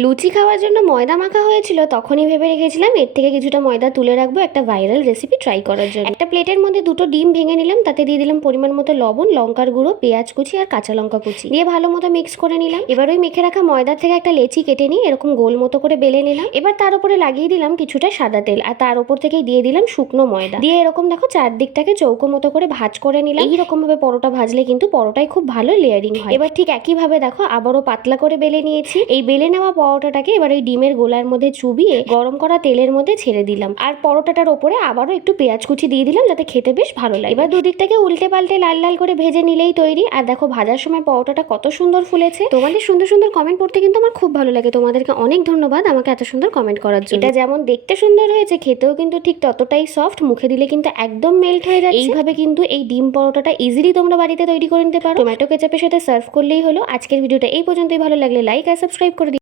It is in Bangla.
লুচি খাওয়ার জন্য ময়দা মাখা হয়েছিল, তখনই ভেবে রেখেছিলাম এর থেকে কিছুটা ময়দা তুলে রাখবো একটা ভাইরাল রেসিপি ট্রাই করার জন্য। একটা প্লেটের মধ্যে দুটো ডিম ভেঙে নিলাম, তাতে দিয়ে দিলাম পরিমাণ মতো লবণ, লঙ্কার গুঁড়ো, পেঁয়াজ কুচি আর কাঁচা লঙ্কা কুচি দিয়ে ভালো মতো মিক্স করে নিলাম। এবার ওই মেখে রাখা ময়দা থেকে একটা লেচি কেটে নিয়ে এরকম গোল মতো করে বেলে নিলাম। এবার তার উপরে লাগিয়ে দিলাম কিছুটা সাদা তেল, আর তার উপর থেকেই দিয়ে দিলাম শুকনো ময়দা দিয়ে এরকম দেখো চারদিকটাকে চৌকো মতো করে ভাঁজ করে নিলাম। এইরকম ভাবে পরোটা ভাজলে কিন্তু পরোটায় খুব ভালো লেয়ারিং হয়। এবার ঠিক একই ভাবে দেখো আবারও পাতলা করে বেলে নিয়েছি। এই বেলে নেওয়া পরোটাটাকে এবার ওই ডিমের গোলার মধ্যে চুবিয়ে গরম করা তেলের মধ্যে ছেড়ে দিলাম, আর পরোটাটার ওপরে আবারও একটু পেঁয়াজ কুচি দিয়ে দিলাম যাতে খেতে বেশ ভালো লাগে। এবার দুদিক থেকে উল্টে পাল্টে লাল লাল করে ভেজে নিলেই তৈরি। আর দেখো ভাজার সময় পরোটাটা কত সুন্দর ফুলেছে। তোমাদের সুন্দর সুন্দর কমেন্ট পড়তে কিন্তু আমার খুব ভালো লাগে। তোমাদেরকে অনেক ধন্যবাদ আমাকে এত সুন্দর কমেন্ট করার জন্য। এটা যেমন দেখতে সুন্দর হয়েছে, খেতেও কিন্তু ঠিক ততটাই সফট, মুখে দিলে কিন্তু একদম মেল্ট হয়ে যাচ্ছে। এইভাবে কিন্তু এই ডিম পরোটাটা ইজিলি তোমরা বাড়িতে তৈরি করে নিতে পারো। টমেটো কেচাপের সাথে সার্ভ করলেই হলো। আজকের ভিডিওটা এই পর্যন্তই। ভালো লাগলে লাইক আর সাবস্ক্রাইব করে